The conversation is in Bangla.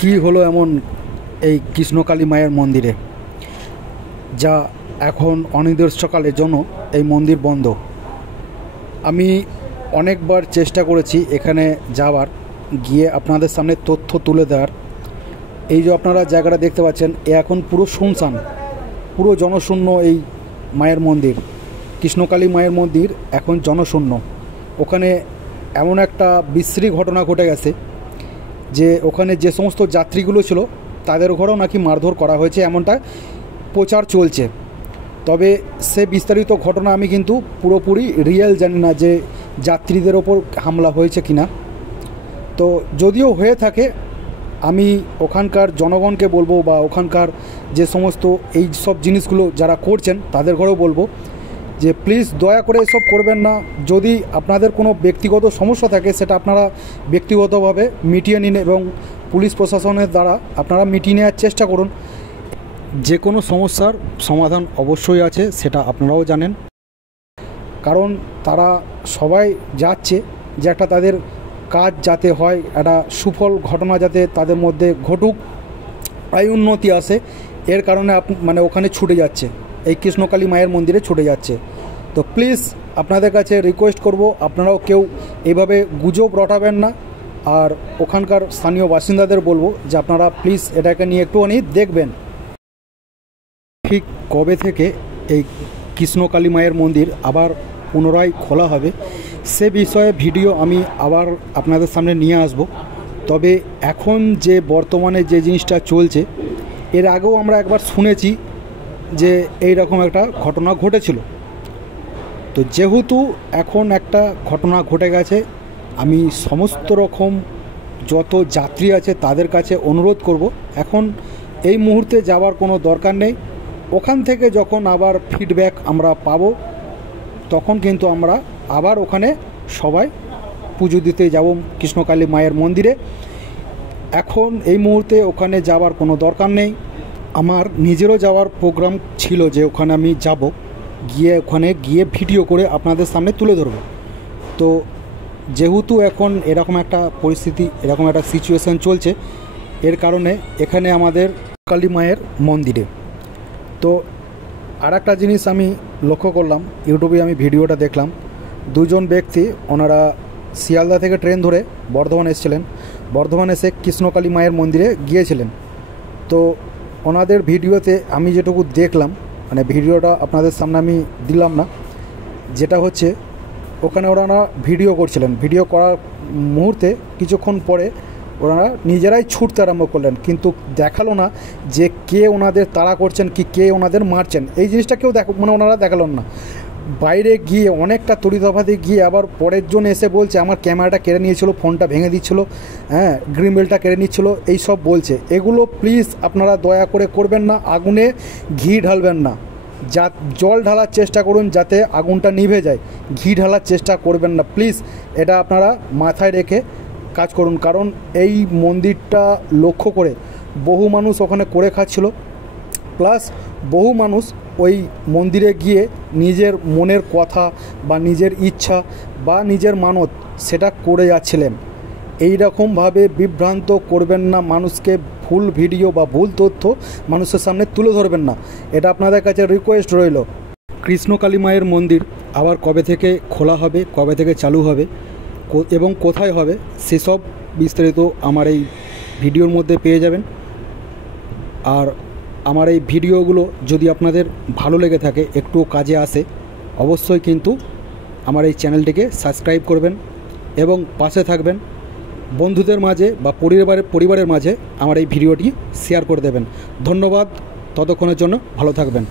কি হলো এমন এই কৃষ্ণকালী মায়ের মন্দিরে, যা এখন অনির্দিষ্টকালের জন্য এই মন্দির বন্ধ। আমি অনেকবার চেষ্টা করেছি এখানে যাওয়ার, গিয়ে আপনাদের সামনে তথ্য তুলে দেওয়ার। এই যে আপনারা জায়গাটা দেখতে পাচ্ছেন, এ এখন পুরো শুনশান, পুরো জনশূন্য এই মায়ের মন্দির। কৃষ্ণকালী মায়ের মন্দির এখন জনশূন্য। ওখানে এমন একটা বিশ্রী ঘটনা ঘটে গেছে যে ওখানে যে সমস্ত যাত্রীগুলো ছিল তাদের ঘরেও নাকি মারধর করা হয়েছে, এমনটা প্রচার চলছে। তবে সে বিস্তারিত ঘটনা আমি কিন্তু পুরোপুরি রিয়েল জানি না যে যাত্রীদের ওপর হামলা হয়েছে কিনা। তো যদিও হয়ে থাকে, আমি ওখানকার জনগণকে বলবো বা ওখানকার যে সমস্ত এই সব জিনিসগুলো যারা করছেন তাদের ঘরেও বলবো যে প্লিজ দয়া করে এসব করবেন না। যদি আপনাদের কোনো ব্যক্তিগত সমস্যা থাকে সেটা আপনারা ব্যক্তিগতভাবে মিটিয়ে নিন এবং পুলিশ প্রশাসনের দ্বারা আপনারা মিটিয়ে নেওয়ার চেষ্টা করুন। যে কোনো সমস্যার সমাধান অবশ্যই আছে, সেটা আপনারাও জানেন। কারণ তারা সবাই যাচ্ছে যে একটা তাদের কাজ যাতে হয়, একটা সুফল ঘটনা যাতে তাদের মধ্যে ঘটুক, আয় উন্নতি আসে, এর কারণে মানে ওখানে ছুটে যাচ্ছে, এই কৃষ্ণকালী মায়ের মন্দিরে ছুটে যাচ্ছে। তো প্লিজ আপনাদের কাছে রিকোয়েস্ট করব, আপনারাও কেউ এইভাবে গুজব রটাবেন না। আর ওখানকার স্থানীয় বাসিন্দাদের বলবো যে আপনারা প্লিজ এটাকে নিয়ে একটুখানি দেখবেন। ঠিক কবে থেকে এই কৃষ্ণকালী মায়ের মন্দির আবার পুনরায় খোলা হবে সে বিষয়ে ভিডিও আমি আবার আপনাদের সামনে নিয়ে আসব। তবে এখন যে বর্তমানে যে জিনিসটা চলছে, এর আগেও আমরা একবার শুনেছি যে এই রকম একটা ঘটনা ঘটেছিল। তো যেহেতু এখন একটা ঘটনা ঘটে গেছে, আমি সমস্ত রকম যত যাত্রী আছে তাদের কাছে অনুরোধ করব, এখন এই মুহূর্তে যাওয়ার কোনো দরকার নেই। ওখান থেকে যখন আবার ফিডব্যাক আমরা পাবো তখন কিন্তু আমরা আবার ওখানে সবাই পুজো দিতে যাব কৃষ্ণকালী মায়ের মন্দিরে। এখন এই মুহূর্তে ওখানে যাওয়ার কোনো দরকার নেই। আমার নিজেরও যাওয়ার প্রোগ্রাম ছিল যে ওখানে আমি যাব, ওখানে গিয়ে ভিডিও করে আপনাদের সামনে তুলে ধরব। তো যেহেতু এখন এরকম একটা পরিস্থিতি, এরকম একটা সিচুয়েশান চলছে, এর কারণে এখানে আমাদের কালী মায়ের মন্দিরে। তো আর একটা জিনিস আমি লক্ষ্য করলাম, ইউটিউবে আমি ভিডিওটা দেখলাম, দুজন ব্যক্তি ওনারা শিয়ালদা থেকে ট্রেন ধরে বর্ধমান এসেছিলেন, বর্ধমান এসে কৃষ্ণকালী মায়ের মন্দিরে গিয়েছিলেন। তো ওনাদের ভিডিওতে আমি যেটুকু দেখলাম, মানে ভিডিওটা আপনাদের সামনে আমি দিলাম না, যেটা হচ্ছে ওখানে ওনারা ভিডিও করছিলেন, ভিডিও করার মুহূর্তে কিছুক্ষণ পরে ওনারা নিজেরাই ছুটতে আরম্ভ করলেন, কিন্তু দেখালো না যে কে ওনাদের তাড়া করছেন কি কে ওনাদের মারছেন, এই জিনিসটা কেউ ওনারা দেখালেন না। বাইরে গিয়ে অনেকটা তড়িতফাতে গিয়ে আবার পরের জন এসে বলছে আমার ক্যামেরাটা কেড়ে নিয়েছিল, ফোনটা ভেঙে দিচ্ছিল, হ্যাঁ গ্রিন বেলটা কেড়ে নিচ্ছিল, এই সব বলছে। এগুলো প্লিজ আপনারা দয়া করে করবেন না। আগুনে ঘি ঢালবেন না, জল ঢালার চেষ্টা করুন যাতে আগুনটা নিভে যায়, ঘি ঢালার চেষ্টা করবেন না প্লিজ। এটা আপনারা মাথায় রেখে কাজ করুন। কারণ এই মন্দিরটা লক্ষ্য করে বহু মানুষ ওখানে করে খাচ্ছিল, প্লাস বহু মানুষ ওই মন্দিরে গিয়ে নিজের মনের কথা বা নিজের ইচ্ছা বা নিজের মানত সেটা করে যাচ্ছিলেন। এই রকমভাবে বিভ্রান্ত করবেন না মানুষকে, ভুল ভিডিও বা ভুল তথ্য মানুষের সামনে তুলে ধরবেন না, এটা আপনাদের কাছে রিকোয়েস্ট রইল। কৃষ্ণকালী মায়ের মন্দির আবার কবে থেকে খোলা হবে, কবে থেকে চালু হবে এবং কোথায় হবে সেসব বিস্তারিত আমার এই ভিডিওর মধ্যে পেয়ে যাবেন। আর আমার এই ভিডিওগুলো যদি আপনাদের ভালো লেগে থাকে, একটু কাজে আসে, অবশ্যই কিন্তু আমার এই চ্যানেলটিকে সাবস্ক্রাইব করবেন এবং পাশে থাকবেন। বন্ধুদের মাঝে বা পরিবারের মাঝে আমার এই ভিডিওটি শেয়ার করে দেবেন। ধন্যবাদ, ততক্ষণের জন্য ভালো থাকবেন।